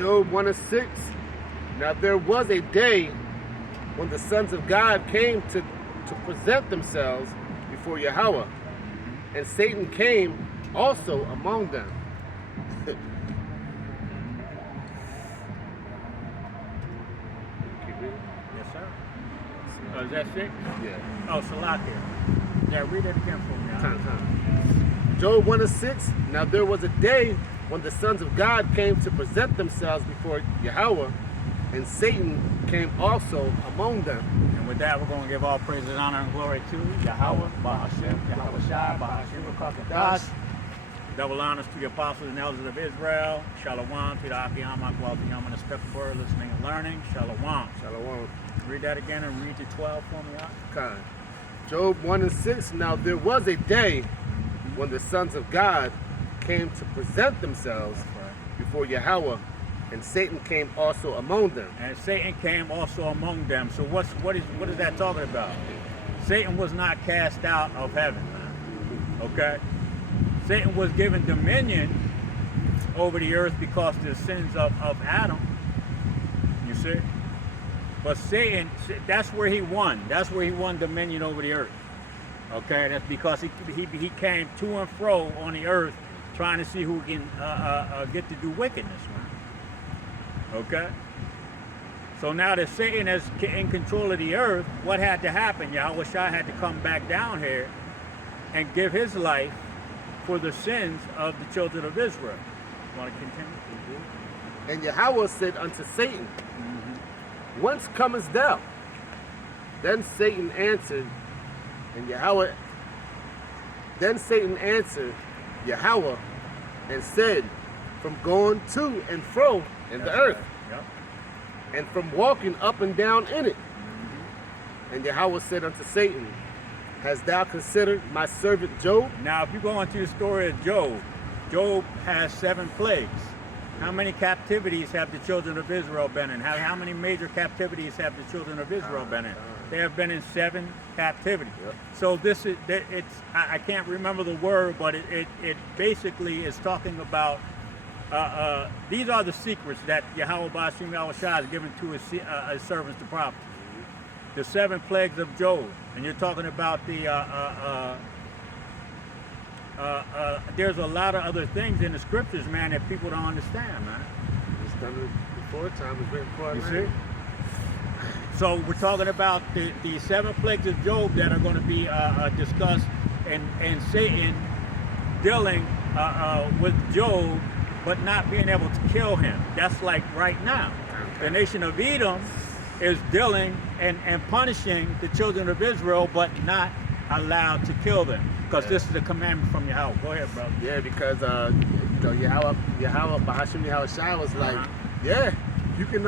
Job 1 and 6. Now there was a day when the sons of God came to present themselves before Yahweh, and Satan came also among them. Keep reading. Yes, sir. Oh, is that it? Yeah. Oh, Salakia. Yeah, read it again for me. Time. Job 1 and 6. Now there was a day when the sons of God came to present themselves before Yahweh, and Satan came also among them. And with that, we're going to give all praise and honor and glory to Yahweh, Bahashem, Yahweh Shai, Bahashem, Kakadash. Double honors to the apostles and elders of Israel. Shalom to the Akiyama, Kwaltiyama, and the spectator, listening and learning. Shalom. Shalom. Read that again and read to 12 for me. Okay. Job 1 and 6. Now there was a day when the sons of God came to present themselves before Yahweh, and Satan came also among them. And Satan came also among them. So what is that talking about? Satan was not cast out of heaven, man. Okay? Satan was given dominion over the earth because of the sins of Adam. You see? But Satan, that's where he won. That's where he won dominion over the earth. Okay? That's because he came to and fro on the earth trying to see who can get to do wickedness, man. Okay? So now that Satan is in control of the earth, what had to happen? Yahweh Shai had to come back down here and give his life for the sins of the children of Israel. You want to continue? And Yahweh said unto Satan, Whence comest thou? Then Satan answered Yahweh, and said, From going to and fro in the earth, Yep. and from walking up and down in it. And Yahweh said unto Satan, Hast thou considered my servant Job? Now, if you go into the story of Job, Job has 7 plagues. How many captivities have the children of Israel been in? How many major captivities have the children of Israel been in? They have been in 7 captivities. Yep. So this is, I can't remember the word, but it basically is talking about, these are the secrets that Yahweh Bashim Yahweh Shai has given to his servants, the prophets. The 7 plagues of Job. And you're talking about there's a lot of other things in the scriptures, man, that people don't understand, man. It's done it before time, it's written for You us. see? So we're talking about the 7 plagues of Job that are going to be discussed, and Satan dealing with Job, but not being able to kill him. That's like right now. The nation of Edom is dealing and punishing the children of Israel, but not allowed to kill them. Because this is a commandment from Yahweh. Go ahead, brother. Yeah, because Yahweh Bahashim Yahweh Shai was like, yeah, you can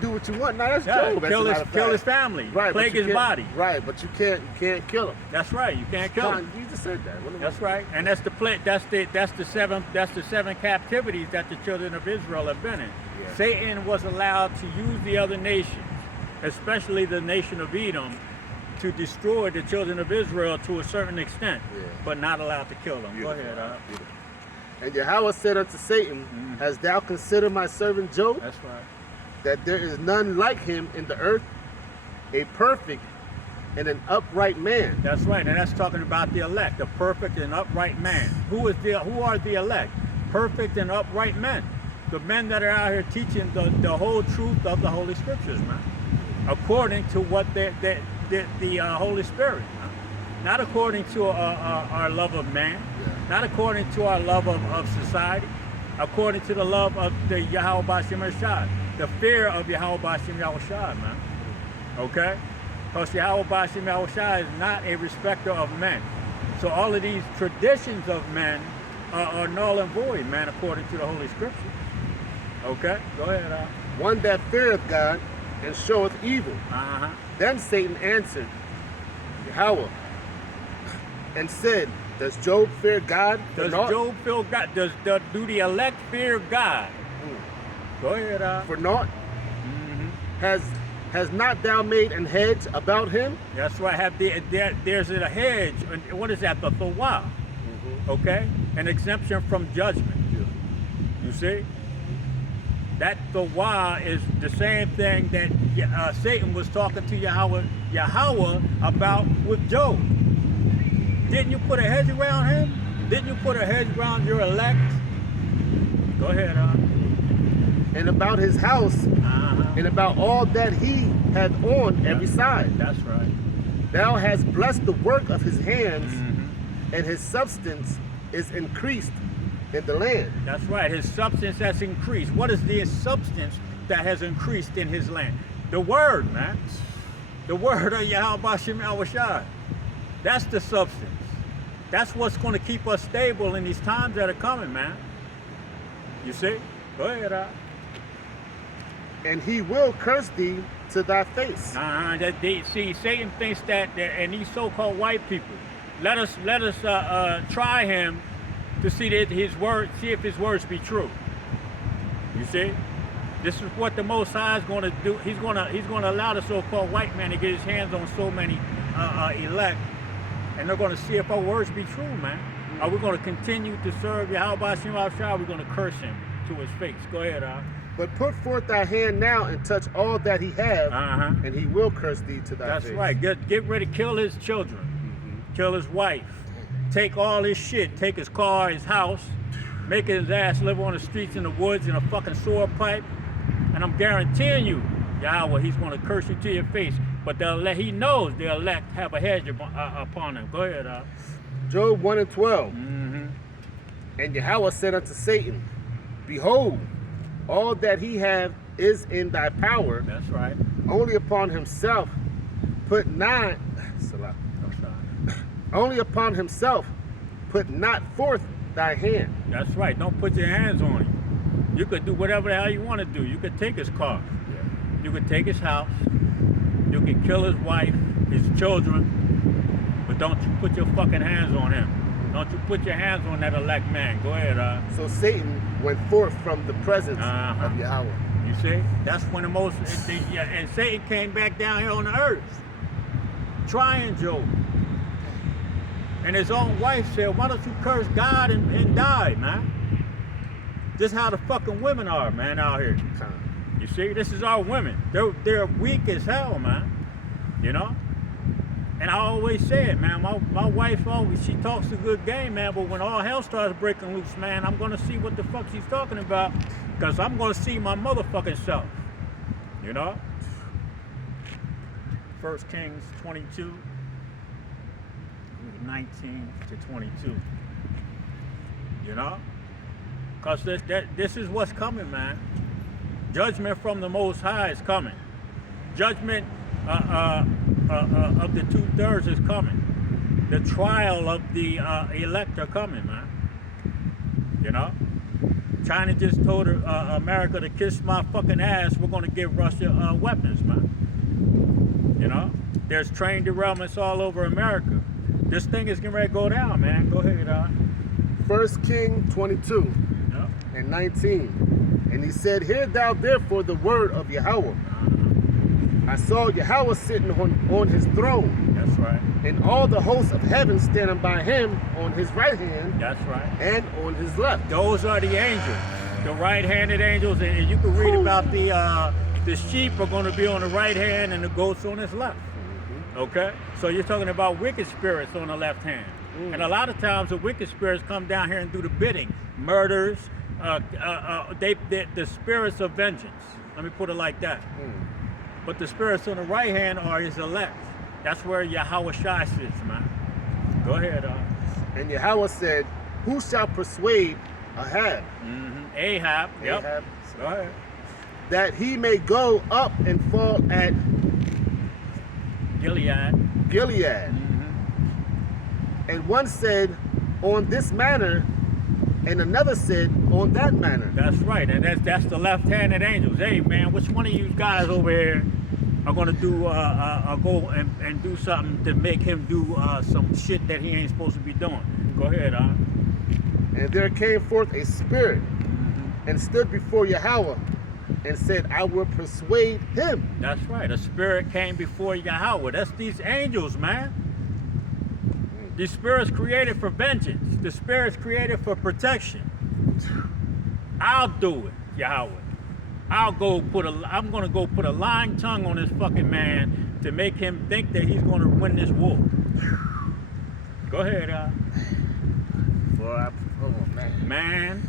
do what you want. Now that's Job. Kill his family, right? Plague his body, right? But you can't kill him. That's right. You can't kill him. Jesus said that. That's right, and that's the plague. That's the 7 captivities that the children of Israel have been in. Yeah. Satan was allowed to use the other nations, especially the nation of Edom, to destroy the children of Israel to a certain extent, but not allowed to kill them. Beautiful. Go ahead. And Yahweh said unto Satan, Hast thou considered my servant Job? That's right. That there is none like him in the earth, a perfect and an upright man. That's right, and that's talking about the elect, a perfect and upright man. Who are the elect? Perfect and upright men. The men that are out here teaching the whole truth of the Holy Scriptures, man. According to what the Holy Spirit, not according to our love of man, not according to our love of society, according to the love of the Yahweh Bashim Shai, the fear of Yahweh Bashim Yahweh Shai, man. Okay? Because Yahweh Bashim Yahweh Shai is not a respecter of men. So all of these traditions of men are null and void, man, according to the Holy Scripture. Okay? Go ahead. One that feareth God and showeth evil. Then Satan answered Yahweh and said, Does Job fear God? Does Job fear God? Do the elect fear God? Go ahead. For naught? Has not thou made an hedge about him? That's right. There's a hedge. What is that? The Thawah. Okay? An exemption from judgment. You You see? That the why is the same thing that Satan was talking to Yahweh about with Job. Didn't you put a hedge around him? Didn't you put a hedge around your elect? Go ahead, And about his house, and about all that he hath on every side. That's right. Thou hast blessed the work of his hands, and his substance is increased in the land. That's right. His substance has increased. What is the substance that has increased in his land? The word, man. The word of Yahweh Shem Awashai. That's the substance. That's what's going to keep us stable in these times that are coming, man. You see? Go ahead, And he will curse thee to thy face. See, Satan thinks that, and these so-called white people, let us try him to see that his word, see if his words be true. You see, this is what the Most High is going to do. He's going to allow the so-called white man to get his hands on so many elect, and they're going to see if our words be true, man. Are we going to continue to serve Yahweh Shem Awashai? We're going to curse him to his face. Go ahead, But put forth thy hand now and touch all that he have, and he will curse thee to thy face. That's right. Get ready to kill his children, kill his wife, take all his shit, take his car, his house, make his ass live on the streets in the woods in a fucking sewer pipe, and I'm guaranteeing you, Yahweh, he's going to curse you to your face. But he knows the elect have a hedge upon him. Go ahead, Job 1 and 12. And Yahweh said unto Satan, Behold, all that he have is in thy power. That's right. Only upon himself put not. Salah. That's right. Only upon himself put not forth thy hand. That's right. Don't put your hands on him. You could do whatever the hell you want to do. You could take his car. You could take his house. You can kill his wife, his children. But don't you put your fucking hands on him. Don't you put your hands on that elect man. Go ahead, So Satan went forth from the presence of Yahweh. You see? That's when the most... And Satan came back down here on the earth, trying Job. And his own wife said, why don't you curse God and die, man? This is how the fucking women are, man, out here. You see? This is our women. They're weak as hell, man. You know? And I always say it, man, my wife always, she talks a good game, man, but when all hell starts breaking loose, man, I'm going to see what the fuck she's talking about, because I'm going to see my motherfucking self, you know? 1 Kings 22, 19 to 22, you know? Because this is what's coming, man. Judgment from the Most High is coming. Judgment of the 2/3 is coming. The trial of the elect are coming, man. You know? China just told America to kiss my fucking ass. We're going to give Russia weapons, man. You know? There's train derailments all over America. This thing is getting ready to go down, man. Go ahead, 1 King 22 and 19. And he said, Hear thou therefore the word of Yahweh. I saw Yahweh sitting on his throne. That's right. And all the hosts of heaven standing by him on his right hand. That's right. And on his left. Those are the angels, the right-handed angels. And you can read about the sheep are going to be on the right hand and the goats on his left. Okay? So you're talking about wicked spirits on the left hand. And a lot of times the wicked spirits come down here and do the bidding. Murders, the spirits of vengeance. Let me put it like that. But the spirits on the right hand are his elect. That's where Yahweh Shai sits, man. Go ahead. And Yahweh said, Who shall persuade Ahab? Ahab. Yep. Ahab. Go ahead. That he may go up and fall at Gilead. And one said, On this manner, and another said, on that manner. That's right, and that's the left-handed angels. Hey, man, which one of you guys over here are going to do go and do something to make him do some shit that he ain't supposed to be doing? Go ahead, And there came forth a spirit and stood before Yahweh and said, I will persuade him. That's right, a spirit came before Yahweh. That's these angels, man. These spirits created for vengeance. The spirits created for protection. I'll do it, Yahweh. I'm gonna go put a lying tongue on this fucking man to make him think that he's gonna win this war. Go ahead, man.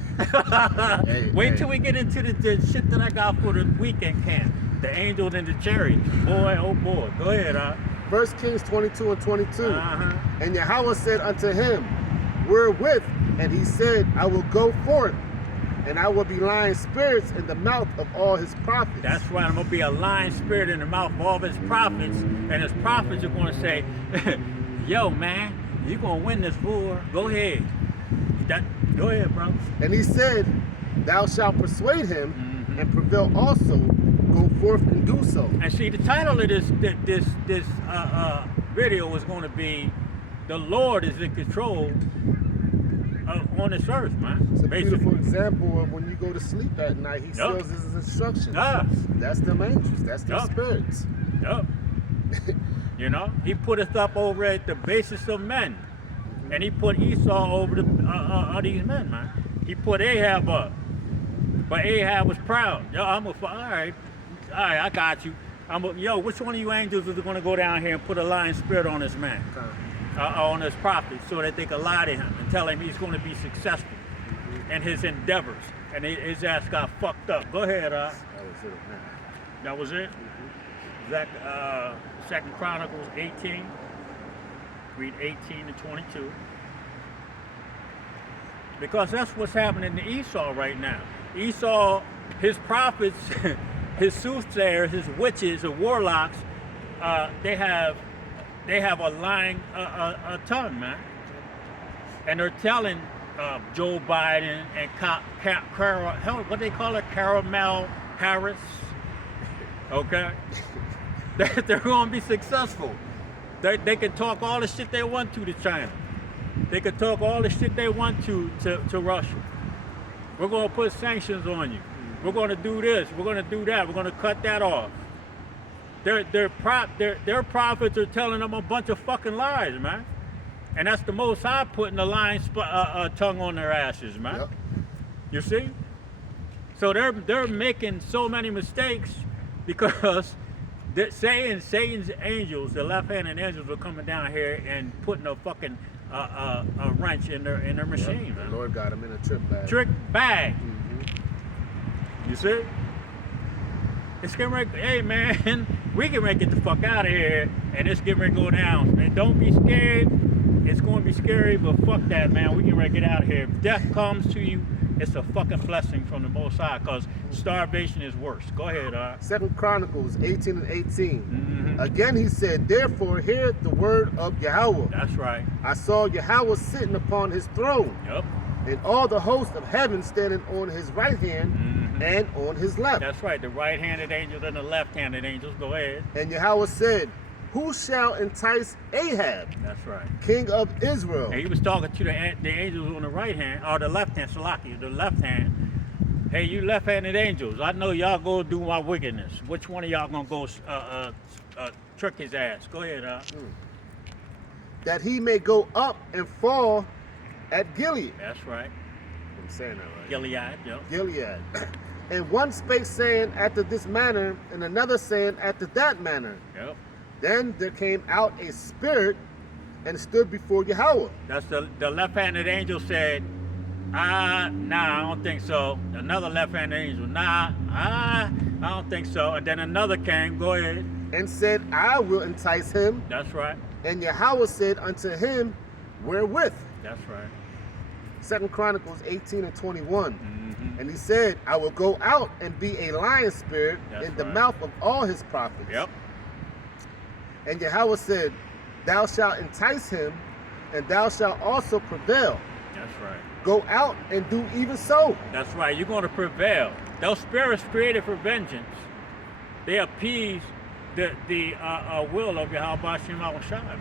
Wait till we get into the shit that I got for the weekend camp. The angels and the chariots. Boy, oh boy. Go ahead, 1 Kings 22 and 22. And Yahweh said unto him, wherewith? And he said, I will go forth, and I will be lying spirits in the mouth of all his prophets. That's right. I'm going to be a lying spirit in the mouth of all of his prophets. And his prophets are going to say, yo, man, you're going to win this war. Go ahead. Go ahead, bro. And he said, thou shalt persuade him and prevail also. Go forth and do so. And see, the title of this video is going to be, the Lord is in control on this earth, man. It's a basically. beautiful example of when you go to sleep at night, he seals his instructions. That's them angels. That's them spirits. Yup. You know, he putteth up over at the basis of men. And he put Esau over these men, man. He put Ahab up. But Ahab was proud. Yo, all right, I got you. Yo, which one of you angels is going to go down here and put a lying spirit on this man? On his prophet, so that they could lie to him and tell him he's going to be successful in his endeavors. And his ass got fucked up. Go ahead, That was it, man. That was it? That, 2nd Chronicles 18. Read 18 to 22. Because that's what's happening to Esau right now. Esau, his prophets, his soothsayers, his witches, or warlocks, they have a lying tongue, man. And they're telling Joe Biden and what they call it, Caramel Harris, okay, that they're going to be successful. They can talk all the shit they want to China. They can talk all the shit they want to Russia. We're going to put sanctions on you. We're going to do this. We're going to do that. We're going to cut that off. Their prophets are telling them a bunch of fucking lies, man. And that's the Most High putting the lying tongue on their asses, man. Yep. You see? So they're making so many mistakes because Satan's angels, the left-handed angels, are coming down here and putting a fucking a wrench in their machine, Yep. man. The Lord got him in a trick bag. Trick bag. You see? It's getting ready. Hey, man, we can ready to get the fuck out of here, and it's getting ready to go down. And don't be scared. It's going to be scary, but fuck that, man. We can ready to get out of here. If death comes to you, it's a fucking blessing from the Most High, because starvation is worse. Go ahead, 2nd Chronicles 18 and 18. Again he said, therefore hear the word of Yahweh. That's right. I saw Yahweh sitting upon his throne, Yep. and all the host of heaven standing on his right hand and on his left. That's right. The right-handed angels and the left-handed angels. Go ahead. And Yahweh said, who shall entice Ahab, That's right. king of Israel? And he was talking to the angels on the right hand, or the left hand, Salaki, the left hand. Hey, you left-handed angels, I know y'all go do my wickedness. Which one of y'all gonna go trick his ass? Go ahead, That he may go up and fall at Gilead. That's right. I'm saying that right. Gilead, yo. Gilead. And one spake saying after this manner, and another saying after that manner. Yep. Then there came out a spirit and stood before Yahweh. That's the left-handed angel said, nah, I don't think so. Another left-handed angel, nah, I don't think so. And then another came, go ahead. And said, I will entice him. That's right. And Yahweh said unto him, wherewith? That's right. 2nd Chronicles 18 and 21. And he said, I will go out and be a lion spirit in the mouth of all his prophets. Yep. And Yahweh said, thou shalt entice him, and thou shalt also prevail. That's right. Go out and do even so. That's right. You're going to prevail. Those spirits created for vengeance, they appease the will of Yahweh Shem Shai.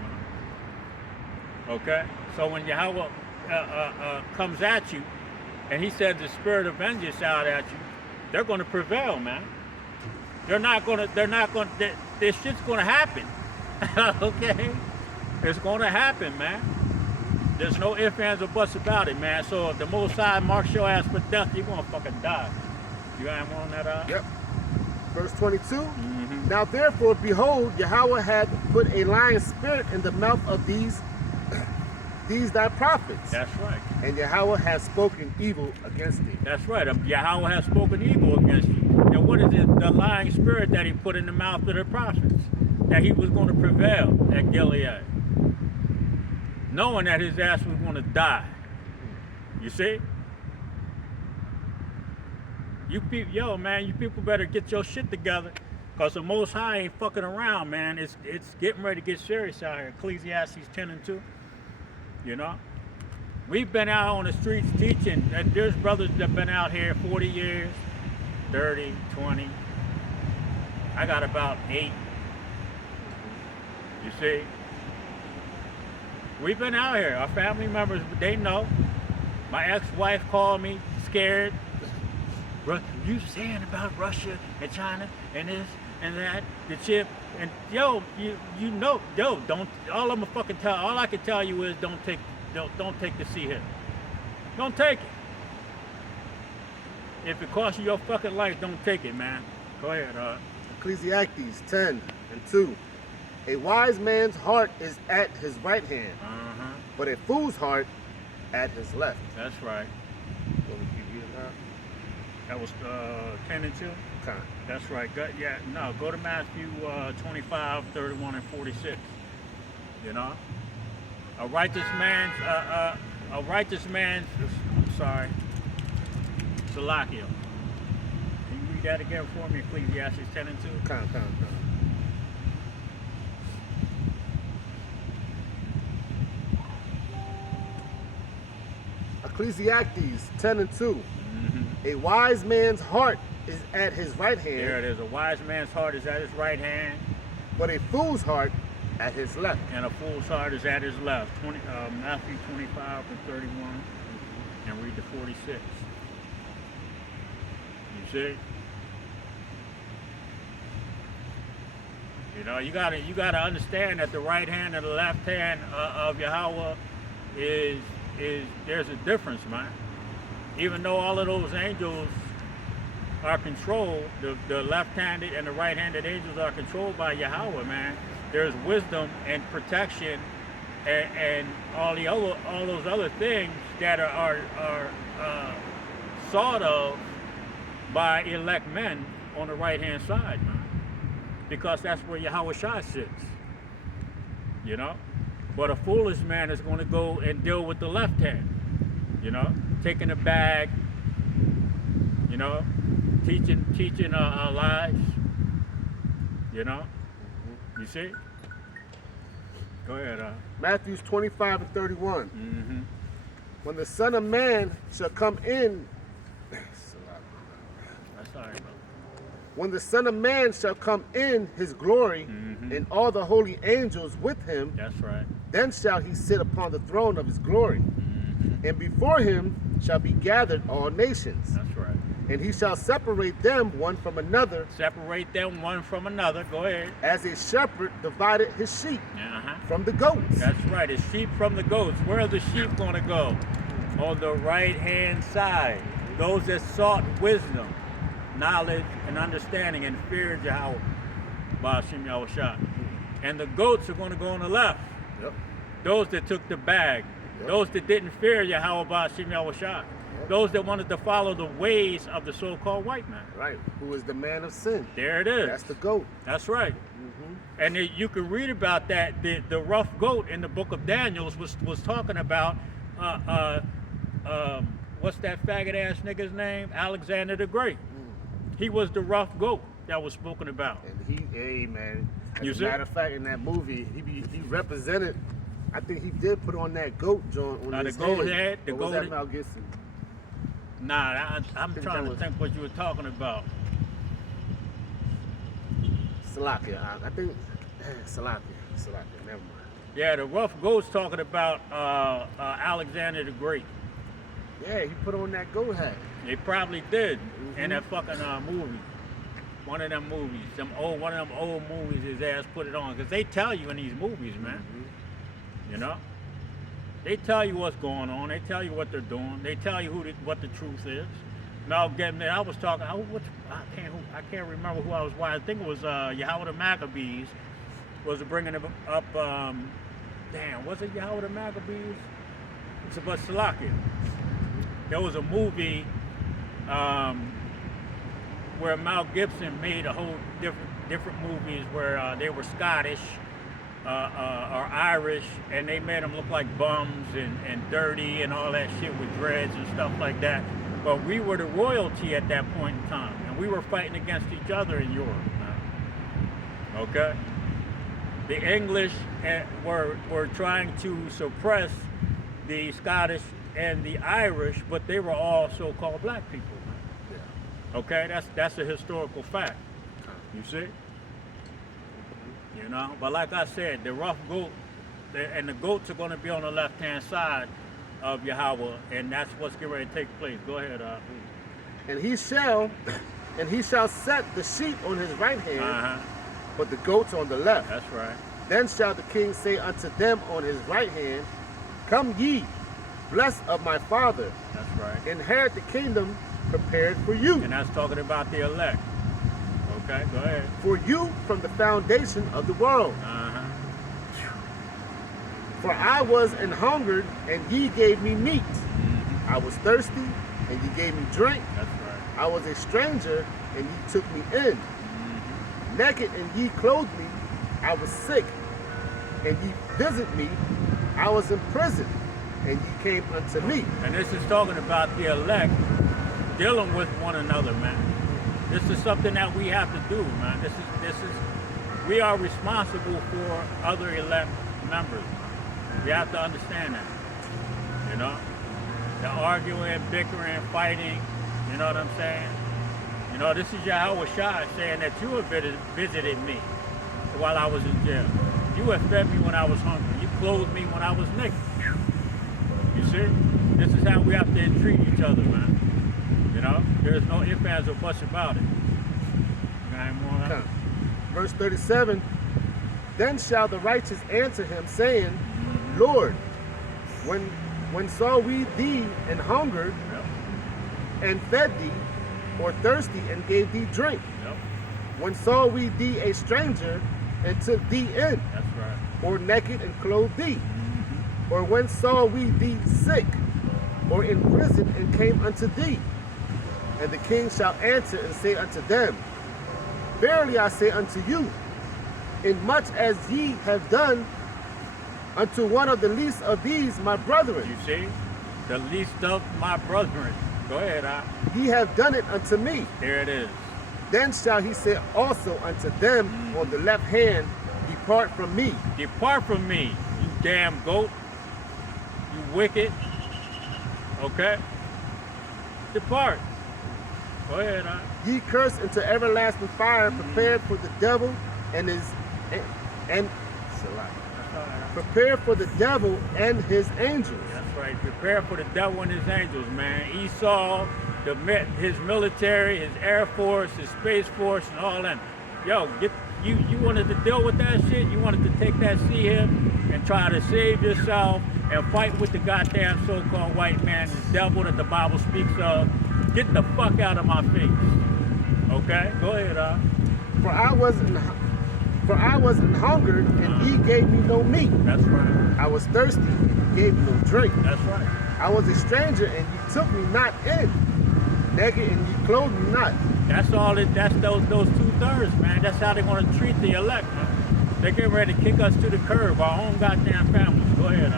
Okay? So when Yahweh comes at you, and he says the spirit of vengeance out at you, they're going to prevail, man. This shit's going to happen. Okay? It's going to happen, man. There's no ifs, ands, or buts about it, man. So if the Most High marks your ass for death, you're gonna fucking die. You got him on that out? Yep. Verse 22. Now therefore, behold, Yahweh had put a lying spirit in the mouth of these thy prophets. That's right. And Yahweh has spoken evil against thee. That's right. Yahweh has spoken evil against you. Now what is it? The lying spirit that he put in the mouth of the prophets. That he was going to prevail at Gilead. Knowing that his ass was going to die. You see? You people better get your shit together. Because the Most High ain't fucking around, man. It's getting ready to get serious out here. Ecclesiastes 10:2. You know? We've been out on the streets teaching. And there's brothers that have been out here 40 years, 30, 20. I got about 8. You see? We've been out here. Our family members, they know. My ex-wife called me scared. You saying about Russia and China and this and that, the chip, and you know, don't. All I can tell you is don't take the sea hit. Don't take it. If it costs you your fucking life, don't take it, man. Go ahead. Ecclesiastes 10:2. A wise man's heart is at his right hand, but a fool's heart at his left. That's right. That was 10:2. Okay. That's right. Go to Matthew 25, 31, and 46. You know, a righteous man's. Salakia. Can you read that again for me? Ecclesiastes 10:2. Come. Ecclesiastes 10:2. A wise man's heart is at his right hand. There it is. A wise man's heart is at his right hand, but a fool's heart at his left. And a fool's heart is at his left. Matthew 25 and 31, and read the 46. You see? You know, you gotta understand that the right hand and the left hand of Yahweh is there's a difference, man. Even though all of those angels are controlled, the left-handed and the right-handed angels are controlled by Yahweh, man. There's wisdom and protection and all those other things that are sought of by elect men on the right-hand side, man. Because that's where Yahweh Shai sits. You know? But a foolish man is going to go and deal with the left hand. You know? Taking a bag, you know, teaching lies, you know. You see? Go ahead. Matthew 25 and 31. When the Son of Man shall come in, that's all right, bro. When the Son of Man shall come in his glory, and all the holy angels with him, that's right. Then shall he sit upon the throne of his glory, and before him shall be gathered all nations. That's right. And he shall separate them one from another. Separate them one from another. Go ahead. As a shepherd divided his sheep from the goats. That's right. His sheep from the goats. Where are the sheep going to go? On the right-hand side. Those that sought wisdom, knowledge, and understanding, and feared Yahweh. Ba'ashim Yahushua. And the goats are going to go on the left. Yep. Those that took the bag. Yep. Those that didn't fear Yahweh Ba'ashim Yahushua. Yep. Those that wanted to follow the ways of the so-called white man. Right. Who is the man of sin. There it is. That's the goat. That's right. And you can read about that. The rough goat in the book of Daniel was talking about what's that faggot ass nigga's name? Alexander the Great. He was the rough goat that was spoken about. And man. As a matter of fact, in that movie, he represented. I think he did put on that goat joint on his the goat head. The goat. Was that Mel Gibson? Nah, I'm trying to think what you were talking about. Salakia. I think Salakia. Never mind. Yeah, the rough goat's talking about Alexander the Great. Yeah, he put on that goat hat. They probably did in that fucking movie. One of them movies, one of them old movies, his ass put it on. Because they tell you in these movies, man. You know? They tell you what's going on. They tell you what they're doing. They tell you what the truth is. Now, I was talking. I can't remember who I was watching. I think it was Yahweh the Maccabees was bringing up. Was it Yahweh the Maccabees? It's about Salakia. There was a movie where Mel Gibson made a whole different movies where they were Scottish or Irish, and they made them look like bums and dirty and all that shit with dreads and stuff like that. But we were the royalty at that point in time, and we were fighting against each other in Europe. Okay? The English were trying to suppress the Scottish and the Irish, but they were all so-called black people. Yeah. Okay? That's a historical fact. You see? You know? But like I said, the rough goat, and the goats are going to be on the left-hand side of Yahweh, and that's what's getting ready to take place. Go ahead. And he shall set the sheep on his right hand, but the goats on the left. That's right. Then shall the king say unto them on his right hand, Come ye, blessed of my father, That's right. inherit the kingdom prepared for you. And that's talking about the elect. Okay, go ahead. For you from the foundation of the world. For I was an hungered, and ye gave me meat. I was thirsty, and ye gave me drink. That's right. I was a stranger, and ye took me in. Naked, and ye clothed me. I was sick, and ye visit me. I was in prison, and ye came unto me. And this is talking about the elect dealing with one another, man. This is something that we have to do, man. This is we are responsible for other elect members. We have to understand that. You know? The arguing, bickering, fighting, you know what I'm saying? You know, this is Yahweh Shai saying that you have visited me while I was in jail. You have fed me when I was hungry. You clothed me when I was naked. You see? This is how we have to treat each other, man. You know? There's no ifs, ands, or buts about it. You got any more on that? Verse 37, Then shall the righteous answer him, saying, Lord, when saw we thee and hungered, and fed thee, or thirsty, and gave thee drink? When saw we thee a stranger, and took thee in? That's right. Or naked, and clothed thee? Or when saw we thee sick, or in prison, and came unto thee? And the king shall answer and say unto them, Verily I say unto you, inasmuch as ye have done unto one of the least of these my brethren. You see? The least of my brethren. Go ahead, Ye have done it unto me. Here it is. Then shall he say also unto them on the left hand, Depart from me. Depart from me, you damn goat. You wicked. Okay? Depart. Go ahead, Ye cursed into everlasting fire, prepared for the devil and his prepare for the devil and his angels. That's right. Prepare for the devil and his angels, man. Esau, his military, his air force, his space force, and all that. Yo, you wanted to deal with that shit? You wanted to take that sea here and try to save yourself and fight with the goddamn so-called white man, the devil that the Bible speaks of? Get the fuck out of my face. Okay? Go ahead, For I was an hungered, and ye gave me no meat. That's right. I was thirsty, and ye gave me no drink. That's right. I was a stranger, and ye took me not in. Naked, and ye clothed me not. That's all it. That's those 2/3, man. That's how they want to treat the elect, man. They get ready to kick us to the curb, our own goddamn families. Go ahead,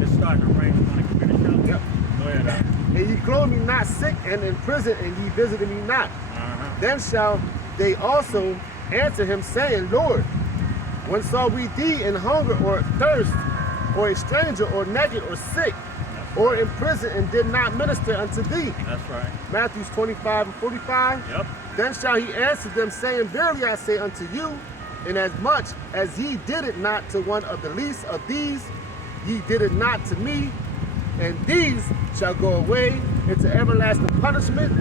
It's starting to rain. You want to finish up? Yep. Go ahead, And ye clothed me not sick, and in prison, and ye visited me not. Then shall they also answer him, saying, Lord, when saw we thee in hunger or thirst, or a stranger, or naked, or sick, or in prison, and did not minister unto thee? That's right. Matthew 25 and 45. Yep. Then shall he answer them, saying, Verily I say unto you, inasmuch as ye did it not to one of the least of these, ye did it not to me. And these shall go away into everlasting punishment,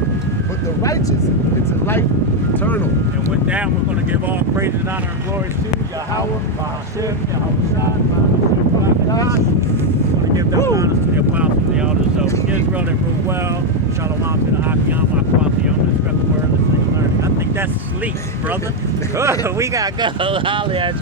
but the righteous into life eternal. And with that, we're going to give all praise and honor and glory to Yahweh, Bahashem, Yahweh Shai, Bahashem, God. give up honors to the apostles, the elders of Israel that rule well. Shalom to the Akiyama, Akwasiyama, the special word, the thing learned. I think that's sleep, brother. We gotta go. Holla at you.